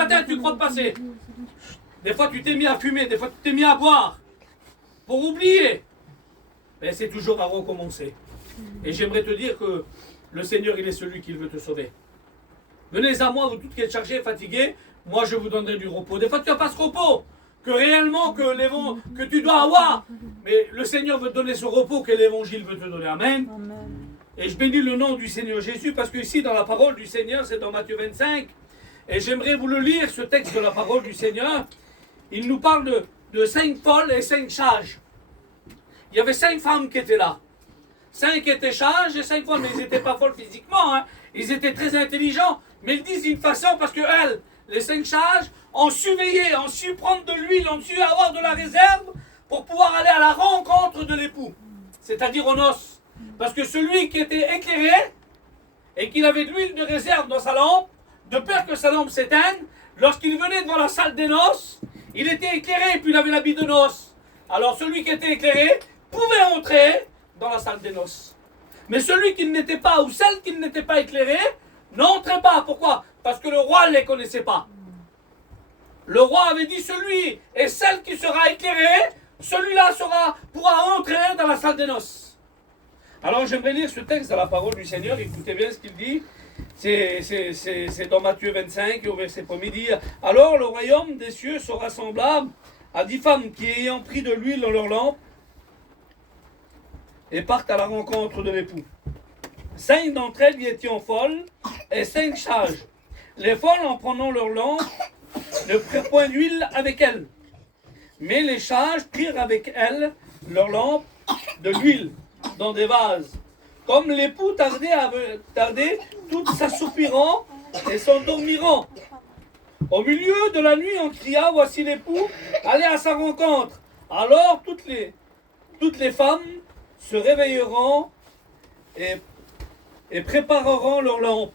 matin tu crois te passer. Des fois tu t'es mis à fumer, des fois tu t'es mis à boire. Pour oublier. Mais c'est toujours à recommencer. Et j'aimerais te dire que le Seigneur, il est celui qui veut te sauver. Venez à moi, vous tous qui êtes chargés, fatigués, moi je vous donnerai du repos. Des fois tu n'as pas ce repos que réellement que tu dois avoir. Mais le Seigneur veut te donner ce repos que l'Évangile veut te donner. Amen. Et je bénis le nom du Seigneur Jésus parce que ici dans la parole du Seigneur, c'est dans Matthieu 25. Et j'aimerais vous le lire, ce texte de la parole du Seigneur. Il nous parle de 5 folles et 5 sages. Il y avait 5 femmes qui étaient là. 5 étaient sages et 5 folles, mais ils n'étaient pas folles physiquement. Hein. Ils étaient très intelligents. Mais ils disent d'une façon parce que elles, les 5 sages, ont su veiller, ont su prendre de l'huile, ont su avoir de la réserve pour pouvoir aller à la rencontre de l'époux. C'est-à-dire aux noces. Parce que celui qui était éclairé et qu'il avait de l'huile de réserve dans sa lampe, de peur que sa lampe s'éteigne, lorsqu'il venait devant la salle des noces, il était éclairé et puis il avait l'habit de noces. Alors celui qui était éclairé pouvait entrer dans la salle des noces. Mais celui qui n'était pas, ou celle qui n'était pas éclairée, n'entrait pas. Pourquoi? Parce que le roi ne les connaissait pas. Le roi avait dit celui et celle qui sera éclairée, celui-là pourra entrer dans la salle des noces. Alors j'aimerais lire ce texte dans la parole du Seigneur, écoutez bien ce qu'il dit. C'est dans Matthieu 25 et au verset 1er, il dit « Alors le royaume des cieux sera semblable à 10 femmes qui ayant pris de l'huile dans leur lampe et partent à la rencontre de l'époux. 5 d'entre elles y étaient folles et 5 sages. Les folles, en prenant leur lampe, ne prirent point d'huile avec elles. Mais les sages prirent avec elles leur lampe de l'huile dans des vases. Comme l'époux tardait, toutes s'assoupiront et s'endormiront. Au milieu de la nuit, on cria, voici l'époux, allez à sa rencontre. Alors toutes les femmes se réveilleront et prépareront leur lampe.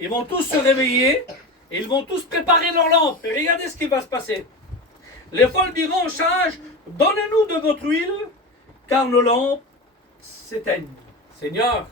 Ils vont tous se réveiller et ils vont tous préparer leur lampe. Et regardez ce qui va se passer. Les folles diront aux sages, donnez-nous de votre huile, car nos lampes s'éteignent. Seigneur,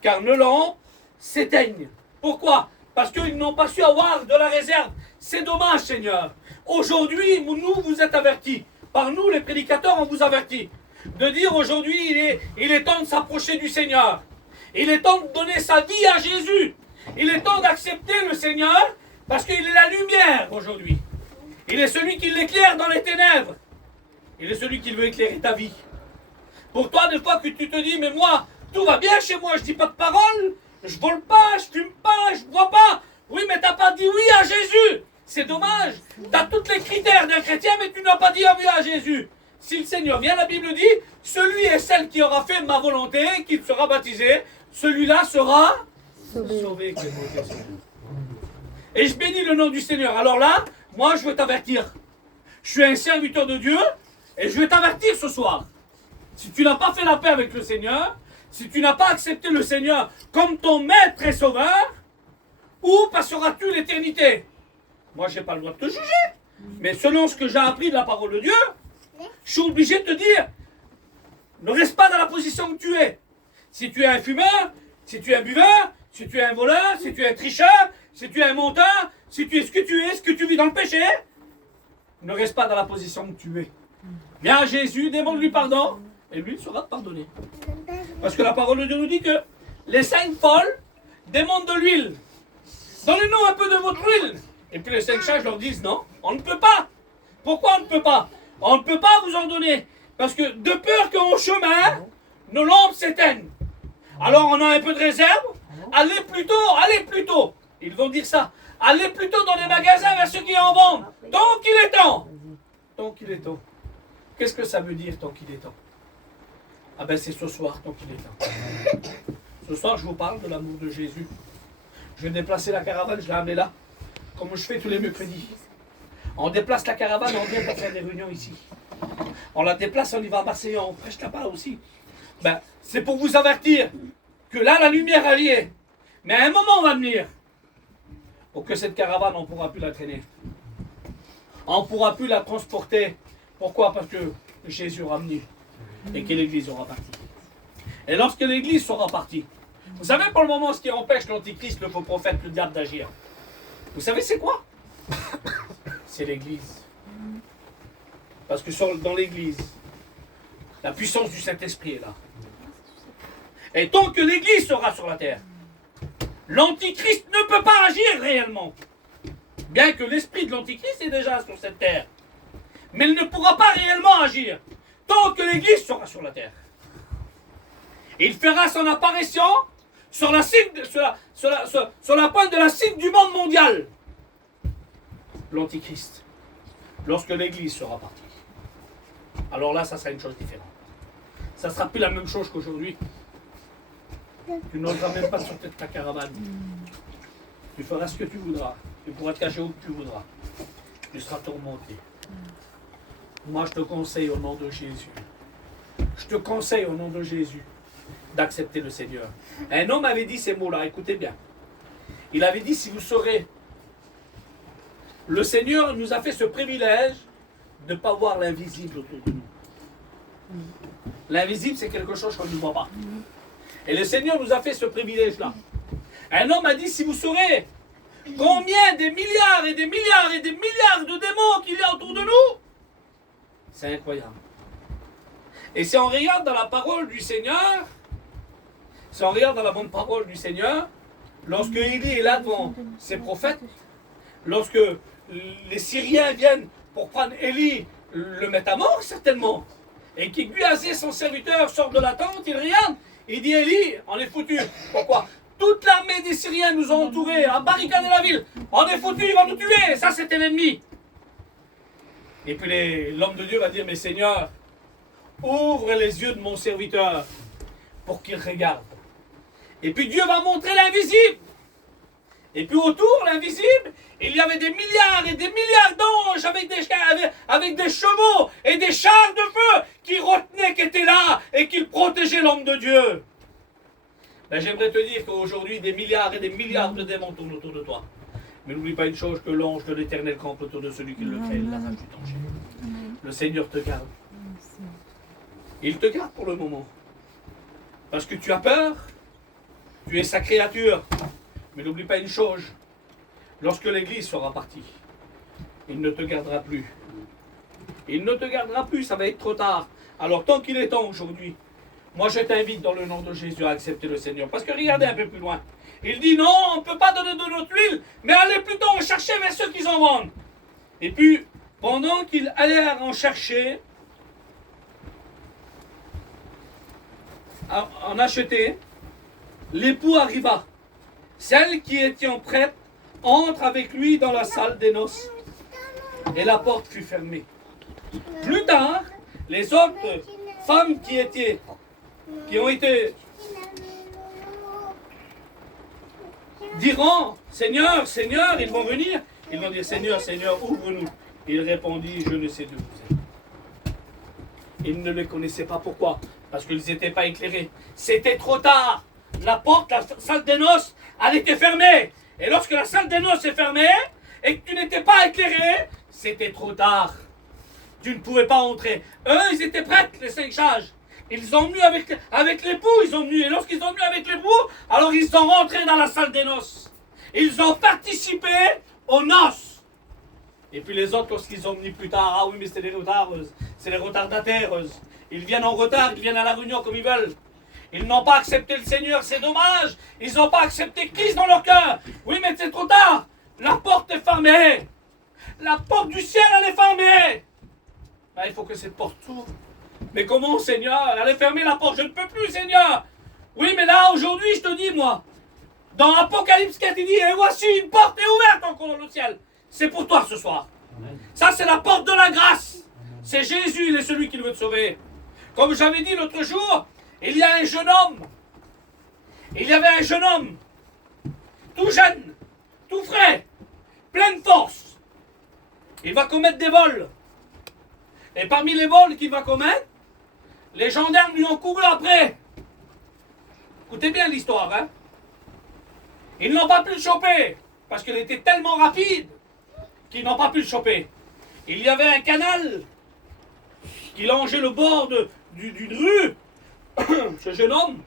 car nos lampes s'éteignent. Pourquoi? Parce qu'ils n'ont pas su avoir de la réserve. C'est dommage, Seigneur. Aujourd'hui, nous vous êtes avertis. Par nous, les prédicateurs, on vous avertit. De dire aujourd'hui, il est temps de s'approcher du Seigneur. Il est temps de donner sa vie à Jésus. Il est temps d'accepter le Seigneur parce qu'il est la lumière aujourd'hui. Il est celui qui l'éclaire dans les ténèbres. Il est celui qui veut éclairer ta vie. Pour toi, des fois que tu te dis, mais moi, tout va bien chez moi, je dis pas de parole, je vole pas, je fume pas, je bois pas. Oui, mais t'as pas dit oui à Jésus. C'est dommage. Tu as tous les critères d'un chrétien, mais tu n'as pas dit oui à Jésus. Si le Seigneur vient, la Bible dit, celui et celle qui aura fait ma volonté, qui sera baptisé, celui-là sera sauvé. Et je bénis le nom du Seigneur. Alors là, moi je veux t'avertir. Je suis un serviteur de Dieu et je veux t'avertir ce soir. Si tu n'as pas fait la paix avec le Seigneur, si tu n'as pas accepté le Seigneur comme ton maître et sauveur, où passeras-tu l'éternité? Moi je n'ai pas le droit de te juger. Mais selon ce que j'ai appris de la parole de Dieu, je suis obligé de te dire, ne reste pas dans la position où tu es. Si tu es un fumeur, si tu es un buveur, si tu es un voleur, si tu es un tricheur, si tu es un menteur, si tu es ce que tu vis dans le péché, ne reste pas dans la position où tu es. Viens à Jésus, demande-lui pardon, et lui sera pardonné. Parce que la parole de Dieu nous dit que les 5 folles demandent de l'huile. Donnez-nous un peu de votre huile. Et puis les 5 sages leur disent non, on ne peut pas. Pourquoi on ne peut pas? On ne peut pas vous en donner. Parce que de peur qu'en chemin, nos lampes s'éteignent. Alors on a un peu de réserve. Allez plus tôt. Ils vont dire ça. Allez plutôt dans les magasins vers ceux qui en vendent. Tant qu'il est temps. Tant qu'il est temps. Qu'est-ce que ça veut dire tant qu'il est temps? Ah ben c'est ce soir tant qu'il est temps. Ce soir je vous parle de l'amour de Jésus. Je vais déplacer la caravane, je l'ai amenée là. Comme je fais tous les mercredis. On déplace la caravane, on vient pour faire des réunions ici. On la déplace, on y va à Marseille, on prêche là-bas aussi. Ben, c'est pour vous avertir que là, la lumière elle y est. Mais à un moment, on va venir pour que cette caravane, on ne pourra plus la traîner. On ne pourra plus la transporter. Pourquoi? Parce que Jésus aura venu et que l'Église aura parti. Et lorsque l'Église sera partie, vous savez pour le moment ce qui empêche l'Antichrist, le faux prophète, le diable d'agir. Vous savez c'est quoi? C'est l'Église. Parce que dans l'Église, la puissance du Saint-Esprit est là. Et tant que l'Église sera sur la terre, l'Antichrist ne peut pas agir réellement. Bien que l'esprit de l'Antichrist est déjà sur cette terre. Mais il ne pourra pas réellement agir tant que l'Église sera sur la terre. Il fera son apparition sur la pointe de la cime du monde mondial. L'Antichrist. Lorsque l'Église sera partie. Alors là, ça sera une chose différente. Ça ne sera plus la même chose qu'aujourd'hui. Tu n'oseras même pas sortir de ta caravane. Tu feras ce que tu voudras. Tu pourras te cacher où tu voudras. Tu seras tourmenté. Moi, je te conseille au nom de Jésus. Je te conseille au nom de Jésus d'accepter le Seigneur. Un homme avait dit ces mots-là, écoutez bien. Il avait dit, si vous saurez, le Seigneur nous a fait ce privilège de ne pas voir l'invisible autour de nous. L'invisible, c'est quelque chose qu'on ne voit pas. Et le Seigneur nous a fait ce privilège-là. Un homme a dit, si vous saurez combien des milliards et des milliards et des milliards de démons qu'il y a autour de nous, c'est incroyable. Et si on regarde dans la parole du Seigneur, si on regarde dans la bonne parole du Seigneur, lorsque Élie est là devant ses prophètes, lorsque les Syriens viennent pour prendre Élie, le mettre à mort certainement, et qu'Iguiazé, son serviteur, sort de la tente, il regarde, il dit Élie, on est foutu. Pourquoi? Toute l'armée des Syriens nous ont entourés, a barricadé la ville. On est foutu, ils vont nous tuer. Ça, c'était l'ennemi. Et puis l'homme de Dieu va dire, mais Seigneur, ouvre les yeux de mon serviteur pour qu'il regarde. Et puis Dieu va montrer l'invisible. Et puis autour, l'invisible, il y avait des milliards et des milliards d'anges avec des chevaux et des chars de feu qui retenaient, qui étaient là et qui protégeaient l'homme de Dieu. Ben, j'aimerais te dire qu'aujourd'hui, des milliards et des milliards de démons tournent autour de toi. Mais n'oublie pas une chose, que l'ange de l'Éternel campe autour de celui qui le crée, la rage du danger. Le Seigneur te garde. Il te garde pour le moment. Parce que tu as peur, tu es sa créature. Mais n'oublie pas une chose, lorsque l'Église sera partie, il ne te gardera plus. Il ne te gardera plus, ça va être trop tard. Alors tant qu'il est temps aujourd'hui, moi je t'invite dans le nom de Jésus à accepter le Seigneur. Parce que regardez un peu plus loin. Il dit non, on ne peut pas donner de notre huile, mais allez plutôt en chercher vers ceux qui en vendent. Et puis, pendant qu'ils allèrent en chercher, en acheter, l'époux arriva. Celle qui était prête entre avec lui dans la salle des noces. Et la porte fut fermée. Plus tard, les autres femmes qui ont été diront, Seigneur, Seigneur, ils vont venir. Ils vont dire, Seigneur, Seigneur, ouvre-nous. Il répondit, je ne sais d'où vous êtes. Ils ne le connaissaient pas. Pourquoi? Parce qu'ils n'étaient pas éclairés. C'était trop tard. La porte, la salle des noces, elle était fermée. Et lorsque la salle des noces est fermée, et que tu n'étais pas éclairé, c'était trop tard. Tu ne pouvais pas entrer. Eux, ils étaient prêts, les 5 sages. Ils ont venu avec l'époux, ils ont venu. Et lorsqu'ils ont venu avec l'époux, alors ils sont rentrés dans la salle des noces. Ils ont participé aux noces. Et puis les autres, lorsqu'ils sont venus plus tard, ah oui, mais c'est les retardataires. Ils viennent en retard, ils viennent à la réunion comme ils veulent. Ils n'ont pas accepté le Seigneur, c'est dommage. Ils n'ont pas accepté Christ dans leur cœur. Oui, mais c'est trop tard. La porte est fermée. La porte du ciel, elle est fermée. Ben, il faut que cette porte s'ouvre. Mais comment, Seigneur? Elle est fermée, la porte. Je ne peux plus, Seigneur. Oui, mais là, aujourd'hui, je te dis, moi, dans Apocalypse 4, il dit, et voici une porte est ouverte encore dans le ciel. C'est pour toi ce soir. Amen. Ça, c'est la porte de la grâce. C'est Jésus, il est celui qui veut te sauver. Comme j'avais dit l'autre jour, il y a un jeune homme. Il y avait un jeune homme, tout jeune, tout frais, plein de force. Il va commettre des vols. Et parmi les vols qu'il va commettre, les gendarmes lui ont couru après. Écoutez bien l'histoire, hein. Ils n'ont pas pu le choper, parce qu'il était tellement rapide qu'ils n'ont pas pu le choper. Il y avait un canal qui longeait le bord d'une rue. Ce jeune homme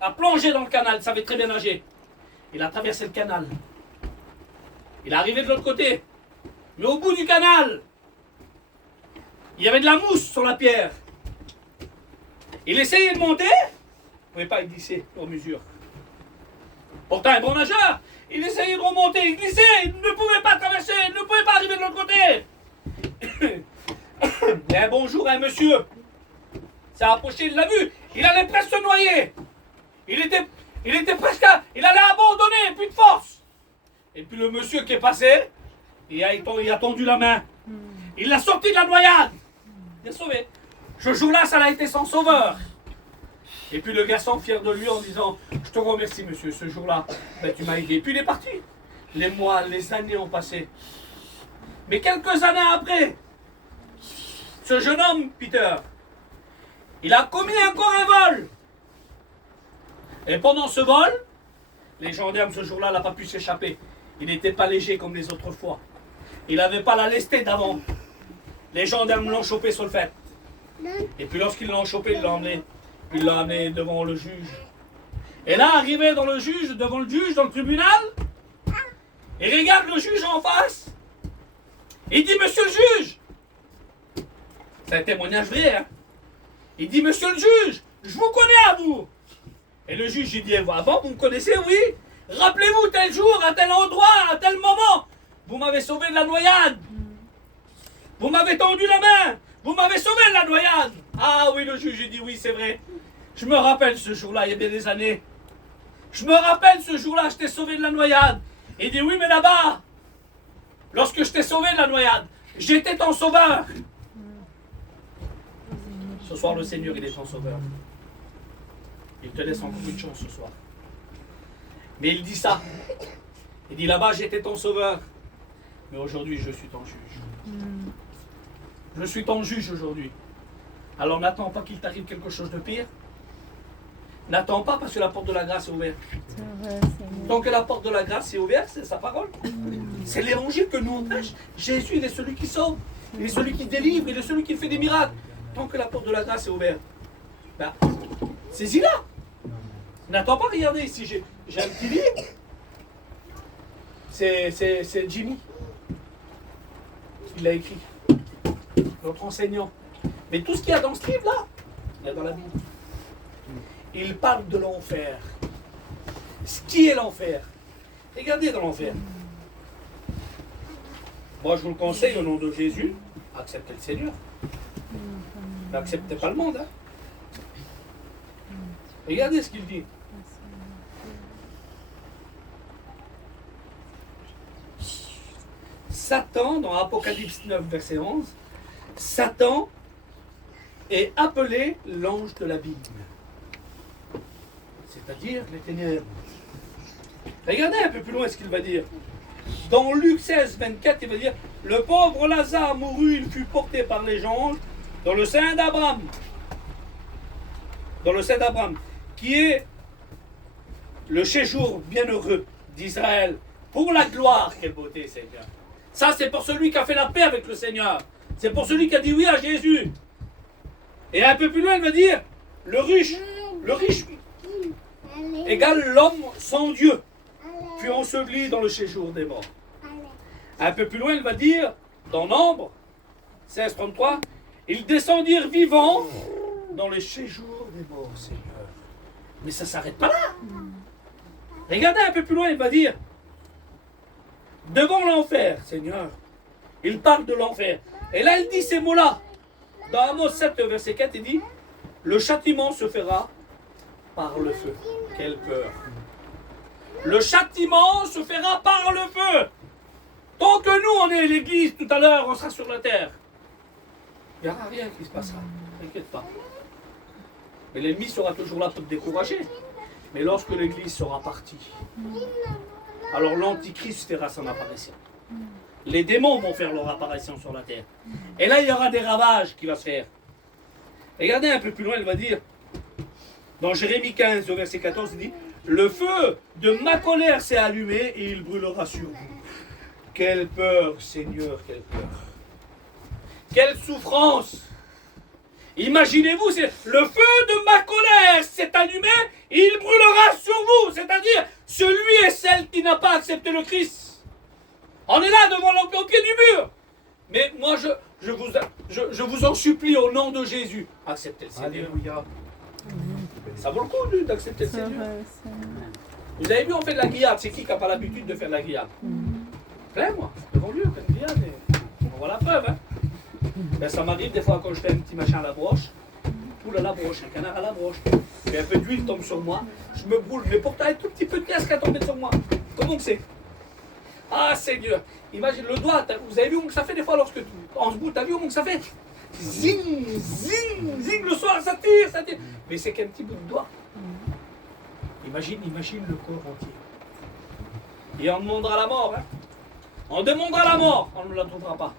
a plongé dans le canal, savait très bien nager. Il a traversé le canal. Il est arrivé de l'autre côté. Mais au bout du canal, il y avait de la mousse sur la pierre. Il essayait de monter, il ne pouvait pas glisser aux mesures. Pourtant, un bon nageur, il essayait de remonter, il glissait, il ne pouvait pas traverser, il ne pouvait pas arriver de l'autre côté. Et un bon jour, un monsieur s'est approché, il l'a vu, il allait presque se noyer. Il était presque, il allait abandonner, plus de force. Et puis le monsieur qui est passé, il a tendu la main. Il l'a sorti de la noyade. Il l'a sauvé. Ce jour-là, ça a été son sauveur. Et puis le garçon, fier de lui, en disant, je te remercie monsieur, ce jour-là, ben, tu m'as aidé. Et puis il est parti. Les mois, les années ont passé. Mais quelques années après, ce jeune homme, Peter, il a commis encore un vol. Et pendant ce vol, les gendarmes ce jour-là n'ont pas pu s'échapper. Il n'était pas léger comme les autres fois. Il n'avait pas la lestée d'avant. Les gendarmes l'ont chopé sur le fait. Et puis lorsqu'ils l'ont chopé, ils l'ont amené devant le juge. Et là, arrivé devant le juge, dans le tribunal, il regarde le juge en face. Il dit, monsieur le juge, c'est un témoignage vrai, hein. Il dit, monsieur le juge, je vous connais à vous. Et le juge, il dit, avant, vous me connaissez, oui. Rappelez-vous, tel jour, à tel endroit, à tel moment, vous m'avez sauvé de la noyade. Vous m'avez tendu la main. Vous m'avez sauvé de la noyade. Ah oui, le juge, il dit, oui, c'est vrai. Je me rappelle ce jour-là, il y a bien des années. Je me rappelle ce jour-là, je t'ai sauvé de la noyade. Il dit, oui, mais là-bas, lorsque je t'ai sauvé de la noyade, j'étais ton sauveur. Ce soir, le Seigneur, il est ton sauveur. Il te laisse encore une chance ce soir. Mais il dit ça. Il dit, là-bas, j'étais ton sauveur. Mais aujourd'hui, je suis ton juge. Je suis ton juge aujourd'hui. Alors n'attends pas qu'il t'arrive quelque chose de pire. N'attends pas parce que la porte de la grâce est ouverte. Tant que la porte de la grâce est ouverte, c'est sa parole. C'est l'évangile que nous on prêche. Jésus, il est celui qui sauve. Il est celui qui délivre. Il est celui qui fait des miracles. Tant que la porte de la grâce est ouverte, ben, saisis-la. N'attends pas, regardez ici, j'ai un petit livre. C'est Jimmy. Il l'a écrit. Notre enseignant. Mais tout ce qu'il y a dans ce livre-là, il y a dans la Bible. Il parle de l'enfer. Ce qui est l'enfer. Regardez dans l'enfer. Moi, je vous le conseille au nom de Jésus, acceptez le Seigneur. N'acceptez pas le monde. Hein. Regardez ce qu'il dit. Satan, dans Apocalypse 9, verset 11, Satan est appelé l'ange de l'abîme. C'est-à-dire les ténèbres. Regardez un peu plus loin ce qu'il va dire. Dans Luc 16, 24, il va dire, le pauvre Lazare mourut, il fut porté par les anges dans le sein d'Abraham. Dans le sein d'Abraham, qui est le séjour bienheureux d'Israël. Pour la gloire, quelle beauté, Seigneur. Ça, c'est pour celui qui a fait la paix avec le Seigneur. C'est pour celui qui a dit oui à Jésus. Et un peu plus loin, il va dire, le riche égale l'homme sans Dieu, fut enseveli dans le séjour des morts. Un peu plus loin, il va dire, dans Nombre 16, 33, ils descendirent vivants dans le séjour des morts, Seigneur. Mais ça ne s'arrête pas là. Regardez un peu plus loin, il va dire, devant l'enfer, Seigneur. Il parle de l'enfer. Et là, il dit ces mots-là. Dans Amos 7, verset 4, il dit, le châtiment se fera par le feu. Quelle peur. Le châtiment se fera par le feu. Tant que nous, on est l'église, tout à l'heure, on sera sur la terre. Il n'y aura rien qui se passera. T'inquiète pas. Mais l'ennemi sera toujours là pour te décourager. Mais lorsque l'église sera partie, alors l'antichrist fera son apparition. Les démons vont faire leur apparition sur la terre. Et là, il y aura des ravages qui vont se faire. Regardez un peu plus loin, il va dire, dans Jérémie 15, au verset 14, il dit, le feu de ma colère s'est allumé et il brûlera sur vous. Quelle peur, Seigneur, quelle peur. Quelle souffrance. Imaginez-vous, c'est le feu de ma colère s'est allumé et il brûlera sur vous. C'est-à-dire, celui et celle qui n'a pas accepté le Christ. On est là devant au pied du mur. je vous en supplie au nom de Jésus, acceptez le Seigneur. Alléluia. Ça vaut le coup d'accepter le Seigneur. Vous avez vu, on fait de la grillade. C'est qui n'a pas l'habitude de faire de la grillade? Plein, moi. Devant Dieu, plein de grillade. On voit la preuve. Hein. Ben, ça m'arrive des fois quand je fais un petit machin à la broche. Poule à la broche, un canard à la broche. Mais un peu d'huile tombe sur moi. Je me brûle. Mais pourtant, un tout petit peu de glace qui a tombé sur moi. Comment que c'est? Ah, Seigneur. Imagine le doigt. Vous avez vu où ça fait des fois lorsque on se boule? T'as vu où ça fait? Zing, zing, zing. Le soir, ça tire, ça tire. Mais c'est qu'un petit bout de doigt. Imagine le corps entier. Et on demandera la mort. Hein. On demandera la mort. On ne la trouvera pas.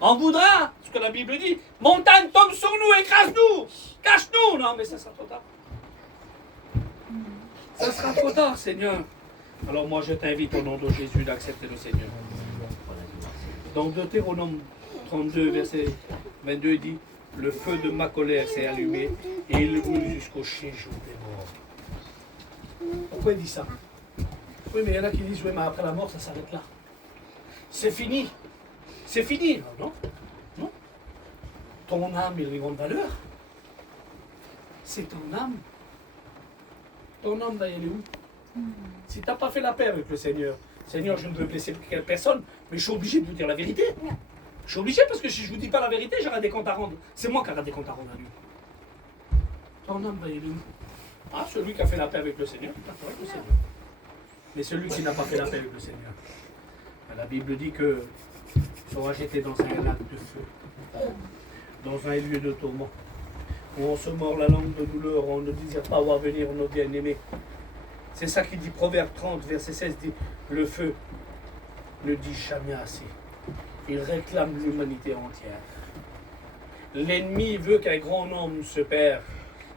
On voudra, ce que la Bible dit, montagne tombe sur nous, écrase-nous, cache-nous. Non, mais ça sera trop tard. Ça sera trop tard, Seigneur. Alors moi, je t'invite au nom de Jésus d'accepter le Seigneur. Dans Deutéronome 32, verset 22, il dit, le feu de ma colère s'est allumé et il brûle jusqu'au séjour des morts. Pourquoi il dit ça? Oui, mais il y en a qui disent, oui, mais après la mort, ça s'arrête là. C'est fini. C'est fini. Non, non. Ton âme, il a une grande valeur. C'est ton âme. Ton âme, d'ailleurs, elle est où? Si tu n'as pas fait la paix avec le Seigneur, Seigneur, je ne veux blesser personne, mais je suis obligé de vous dire la vérité. Je suis obligé parce que si je ne vous dis pas la vérité, j'aurai des comptes à rendre. C'est moi qui aurai des comptes à rendre à lui. Ton âme, d'ailleurs, elle est où? Ah, celui qui a fait la paix avec le Seigneur, avec le Seigneur. Mais celui qui n'a pas fait la paix avec le Seigneur, la Bible dit que sera jeté dans un lac de feu, dans un lieu de tourment, où on se mord la langue de douleur, on ne désire pas voir venir nos bien-aimés. C'est ça qui dit Proverbe 30, verset 16, dit le feu ne dit jamais assez. Il réclame l'humanité entière. L'ennemi veut qu'un grand nombre se perde.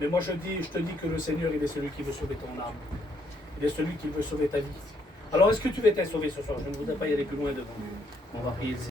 Mais moi je te dis que le Seigneur, il est celui qui veut sauver ton âme. Il est celui qui veut sauver ta vie. Alors est-ce que tu veux être sauvé ce soir? Je ne voudrais pas y aller plus loin devant Dieu. On va prier.